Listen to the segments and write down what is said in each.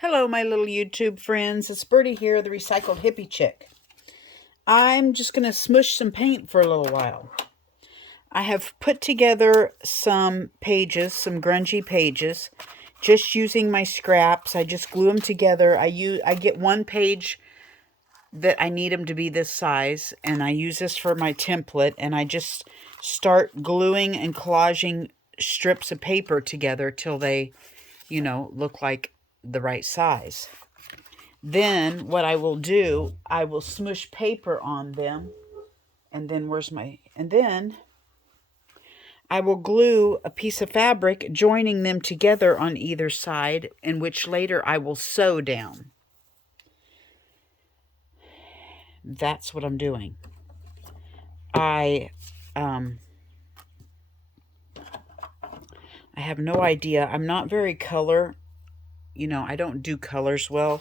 Hello, my little YouTube friends. It's Birdie here, the Recycled Hippie Chick. I'm just going to smush some paint for a little while. I have put together some pages, some grungy pages, just using my scraps. I just glue them together. I get one page that I need them to be this size, and I use this for my template, and I just start gluing and collaging strips of paper together till they, look like the right size. Then what I will do, I will smush paper on them, and then I will glue a piece of fabric joining them together on either side, in which later I will sew down. That's what I'm doing. I have no idea. I'm not very color, I don't do colors well.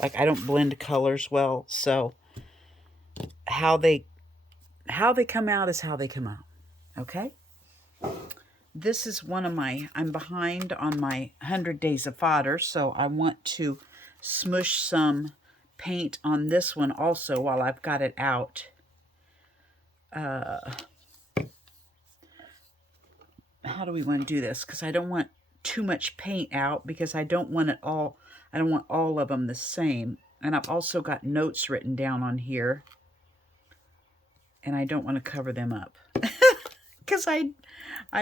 Like, I don't blend colors well, so how they come out is how they come out. Okay? This is I'm behind on my 100 Days of Fodder, so I want to smush some paint on this one also while I've got it out. How do we want to do this? Because I don't want too much paint out, because I don't want all of them the same. And I've also got notes written down on here, and I don't want to cover them up because I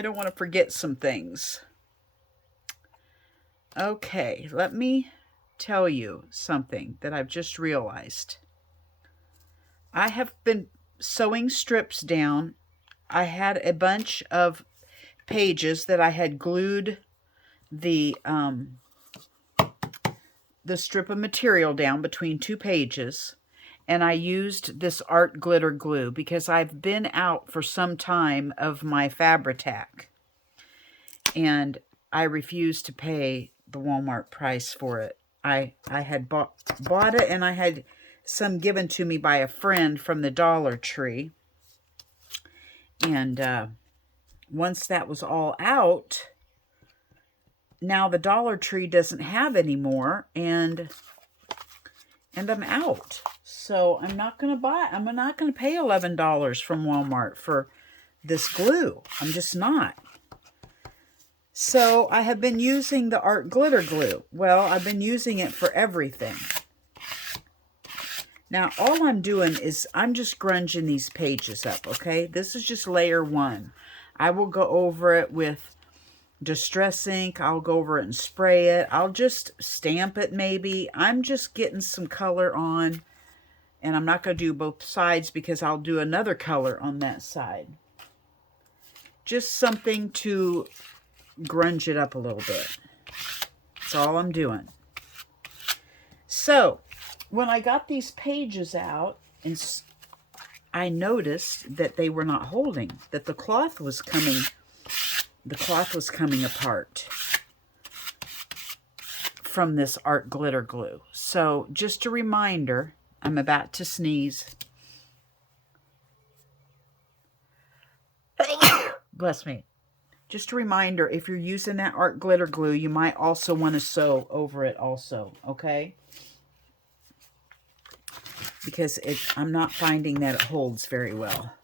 don't want to forget some things. Okay, let me tell you something that I've just realized. I have been sewing strips down. I had a bunch of pages that I had glued the strip of material down between two pages, and I used this art glitter glue because I've been out for some time of my Fabri-Tac, and I refused to pay the Walmart price for it. I had bought it, and I had some given to me by a friend from the Dollar Tree, and once that was all out, now the Dollar Tree doesn't have any more, and I'm out. So I'm not going to pay $11 from Walmart for this glue. I'm just not. So I have been using the art glitter glue. Well, I've been using it for everything. Now, all I'm doing is I'm just grunging these pages up, okay? This is just layer one. I will go over it with Distress ink. I'll go over it and spray it. I'll just stamp it maybe. I'm just getting some color on, and I'm not going to do both sides because I'll do another color on that side. Just something to grunge it up a little bit. That's all I'm doing. So, when I got these pages out, and I noticed that they were not holding, that the cloth was coming apart from this art glitter glue. So just a reminder, I'm about to sneeze. Bless me. Just a reminder, if you're using that art glitter glue, you might also want to sew over it also, okay? Because I'm not finding that it holds very well.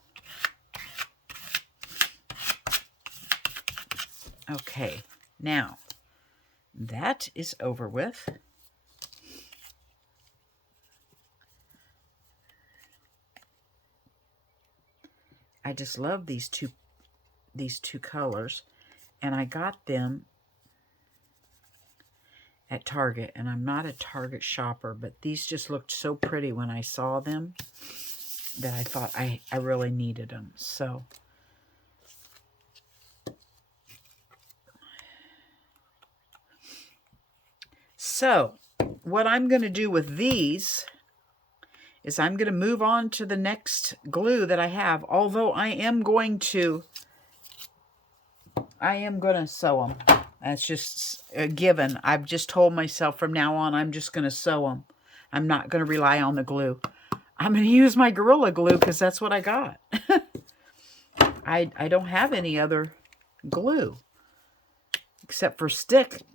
Okay, now that is over with. I just love these two colors, and I got them at Target, and I'm not a Target shopper, but these just looked so pretty when I saw them that I thought I really needed them. So what I'm going to do with these is I'm going to move on to the next glue that I have, although I am going to sew them. That's just a given. I've just told myself from now on I'm just going to sew them. I'm not going to rely on the glue. I'm going to use my Gorilla Glue because that's what I got. I don't have any other glue. except for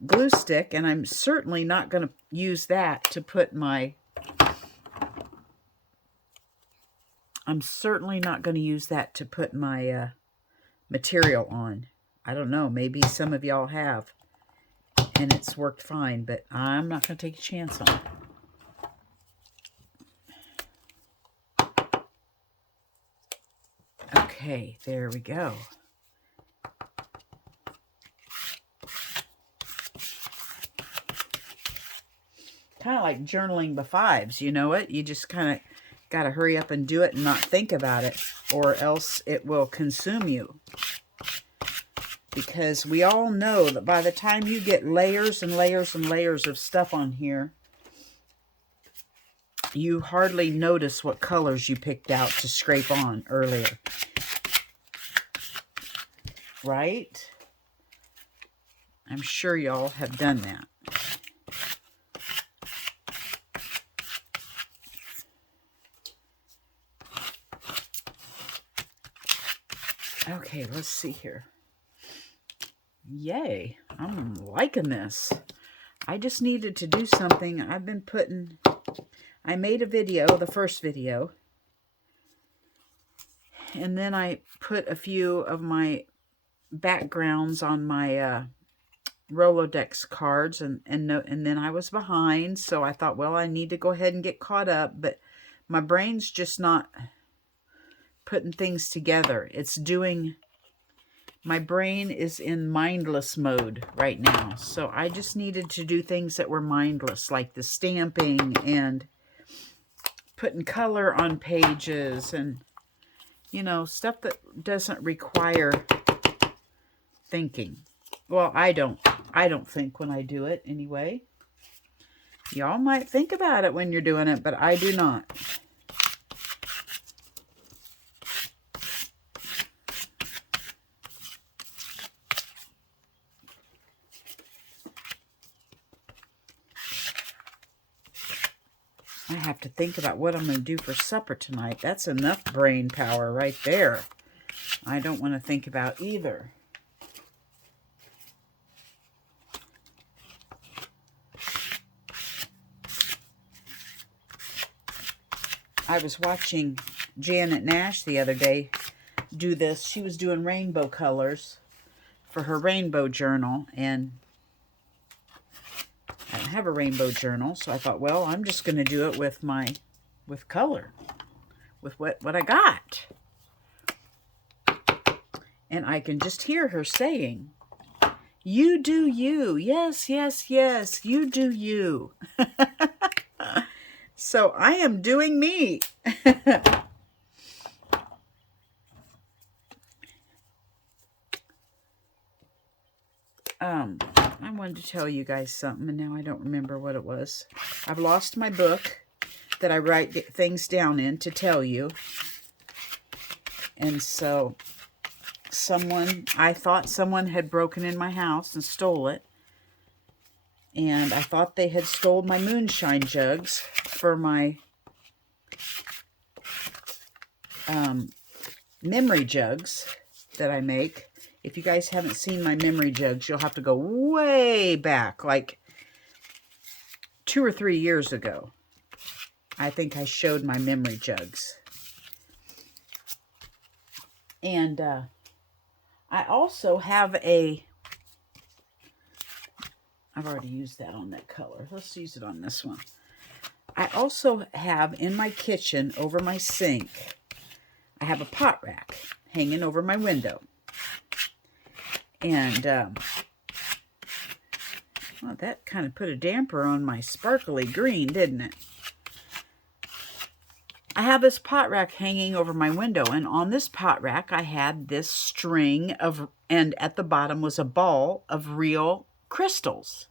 glue stick, and I'm certainly not going to use that to put my material on. I don't know, maybe some of y'all have, and it's worked fine, but I'm not going to take a chance on it. Okay, there we go. Kind of like journaling by fives, you know it? You just kind of got to hurry up and do it and not think about it, or else it will consume you. Because we all know that by the time you get layers and layers and layers of stuff on here, you hardly notice what colors you picked out to scrape on earlier. Right? I'm sure y'all have done that. Okay, let's see here. Yay, I'm liking this. I just needed to do something. I made a video, the first video, and then I put a few of my backgrounds on my Rolodex cards, and then I was behind, so I thought, well, I need to go ahead and get caught up, but my brain's just not putting things together. My brain is in mindless mode right now, so I just needed to do things that were mindless, like the stamping and putting color on pages and, you know, stuff that doesn't require thinking. Well, I don't think when I do it anyway. Y'all might think about it when you're doing it, but I do not. I have to think about what I'm going to do for supper tonight. That's enough brain power right there. I don't want to think about either. I was watching Janet Nash the other day do this. She was doing rainbow colors for her rainbow journal, and I don't have a rainbow journal, so I thought, well, I'm just going to do it with color, with what I got. And I can just hear her saying, "You do you. Yes, yes, yes, you do you." So I am doing me. I wanted to tell you guys something, and now I don't remember what it was. I've lost my book that I write things down in to tell you. And so I thought someone had broken in my house and stole it. And I thought they had stole my moonshine jugs for my memory jugs that I make. If you guys haven't seen my memory jugs, you'll have to go way back, like 2 or 3 years ago. I think I showed my memory jugs. And I also have I've already used that on that color. Let's use it on this one. I also have in my kitchen over my sink, I have a pot rack hanging over my window. And well, that kind of put a damper on my sparkly green, didn't it? I have this pot rack hanging over my window, and on this pot rack I had this string and at the bottom was a ball of real crystals,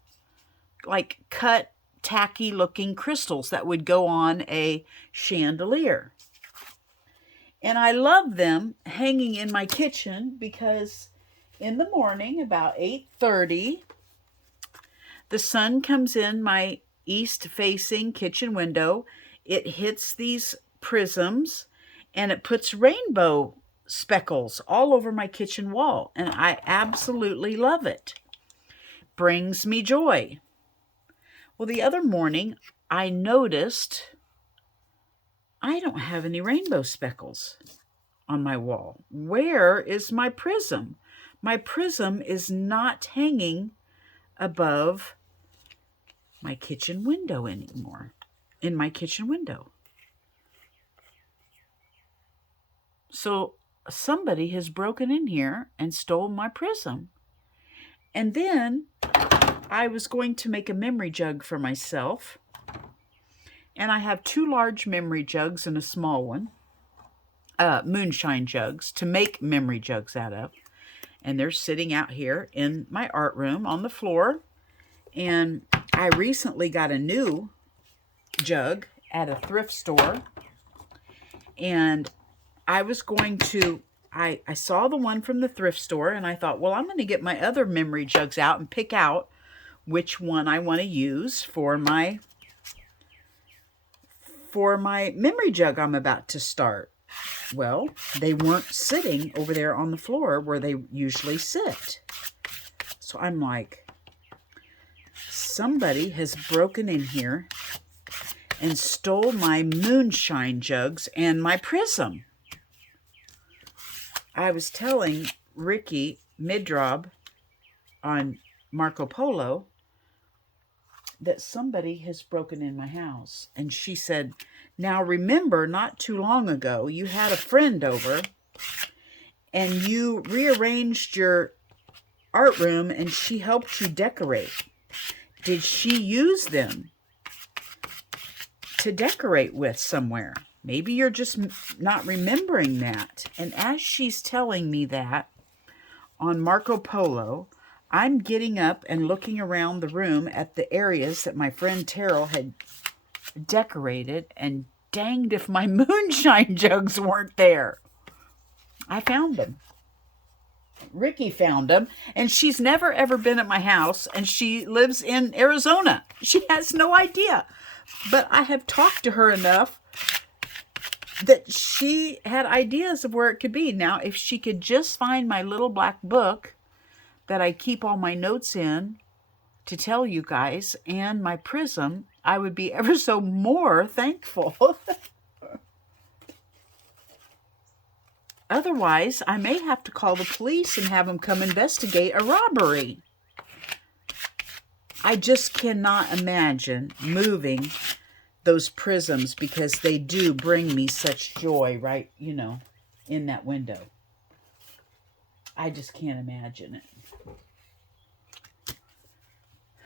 like cut, tacky looking crystals that would go on a chandelier. And I love them hanging in my kitchen because in the morning, about 8:30, the sun comes in my east-facing kitchen window. It hits these prisms, and it puts rainbow speckles all over my kitchen wall, and I absolutely love it. brings me joy. Well, the other morning, I noticed I don't have any rainbow speckles on my wall. Where is my prism? My prism is not hanging above my kitchen window anymore, in my kitchen window. So somebody has broken in here and stole my prism. And then I was going to make a memory jug for myself. And I have 2 large memory jugs and a small one, moonshine jugs, to make memory jugs out of. And they're sitting out here in my art room on the floor. And I recently got a new jug at a thrift store. And I was going to, I saw the one from the thrift store, and I thought, well, I'm going to get my other memory jugs out and pick out which one I want to use for my memory jug I'm about to start. Well, they weren't sitting over there on the floor where they usually sit. So I'm like, somebody has broken in here and stole my moonshine jugs and my prism. I was telling Ricky Midrob on Marco Polo that somebody has broken in my house. And she said, now remember, not too long ago, you had a friend over and you rearranged your art room and she helped you decorate. Did she use them to decorate with somewhere? Maybe you're just not remembering that. And as she's telling me that on Marco Polo, I'm getting up and looking around the room at the areas that my friend Terrell had decorated, and danged if my moonshine jugs weren't there. I found them. Ricky found them, and she's never ever been at my house, and she lives in Arizona. She has no idea. But I have talked to her enough that she had ideas of where it could be. Now, if she could just find my little black book that I keep all my notes in to tell you guys, and my prism, I would be ever so more thankful. Otherwise, I may have to call the police and have them come investigate a robbery. I just cannot imagine moving those prisms, because they do bring me such joy, right, in that window. I just can't imagine it.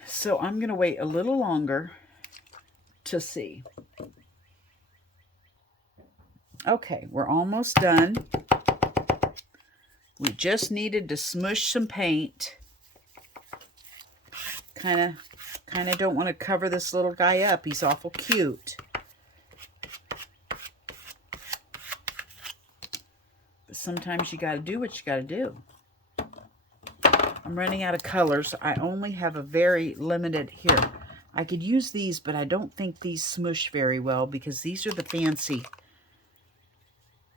So I'm going to wait a little longer to see. Okay, we're almost done. We just needed to smush some paint. Kind of don't want to cover this little guy up. He's awful cute. But sometimes you got to do what you got to do. I'm running out of colors. I only have a very limited here. I could use these, but I don't think these smush very well, because these are the fancy.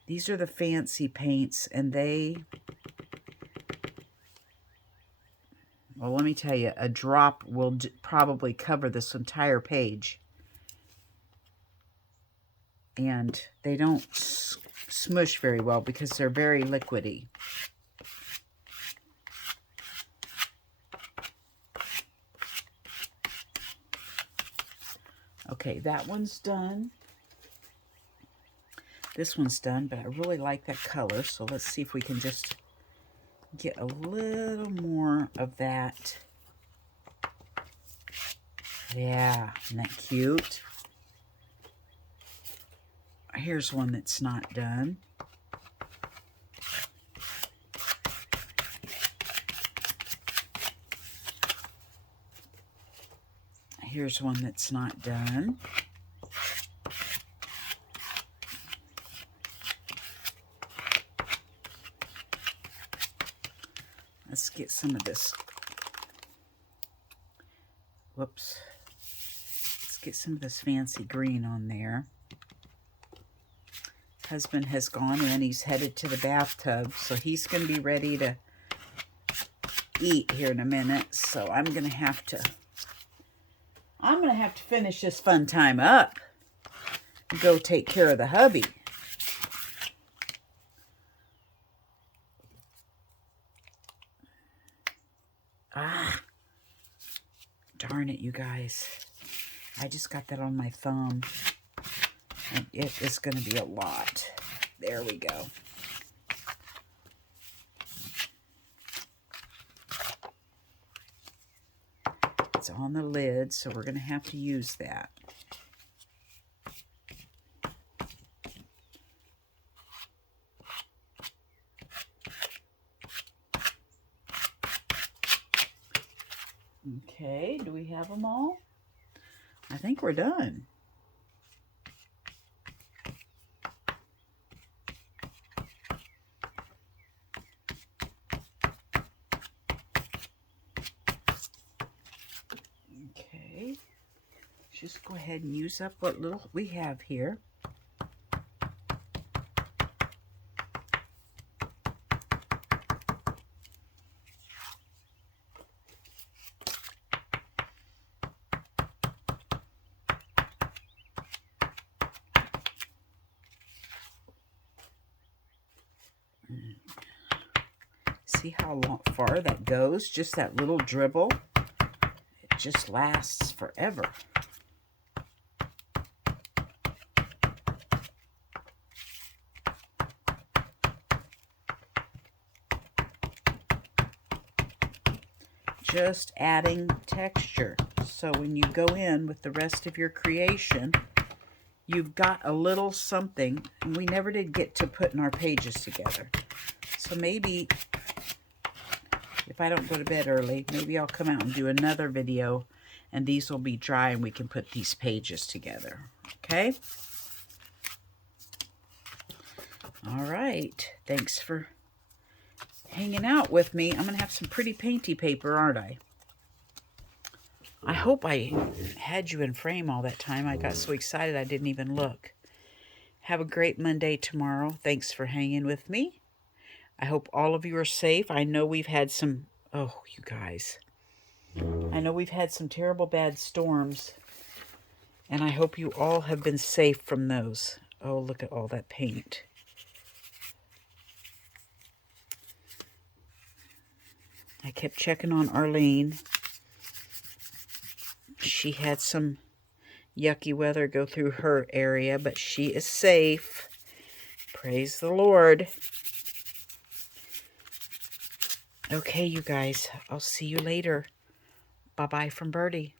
These are the fancy paints, and they, well, let me tell you, a drop will probably cover this entire page. And they don't smush very well because they're very liquidy. Okay, that one's done. This one's done, but I really like that color, so let's see if we can just get a little more of that. Yeah, isn't that cute? Here's one that's not done. Here's one that's not done. Let's get some of this. Whoops. Let's get some of this fancy green on there. Husband has gone in. He's headed to the bathtub, so he's going to be ready to eat here in a minute, so I'm gonna have to finish this fun time up and go take care of the hubby. Ah, darn it, you guys. I just got that on my thumb, and it is going to be a lot. There we go. It's on the lid, so we're going to have to use that. Okay, do we have them all? I think we're done. Okay, just go ahead and use up what little we have here. See how far that goes? Just that little dribble. It just lasts forever. Just adding texture. So when you go in with the rest of your creation, you've got a little something. And we never did get to putting our pages together. So maybe if I don't go to bed early, maybe I'll come out and do another video, and these will be dry and we can put these pages together. Okay? All right. Thanks for hanging out with me. I'm going to have some pretty painty paper, aren't I? I hope I had you in frame all that time. I got so excited I didn't even look. Have a great Monday tomorrow. Thanks for hanging with me. I hope all of you are safe. I know we've had some, oh, you guys. I know we've had some terrible bad storms, and I hope you all have been safe from those. Oh, look at all that paint. I kept checking on Arlene. She had some yucky weather go through her area, but she is safe. Praise the Lord. Okay, you guys. I'll see you later. Bye-bye from Birdie.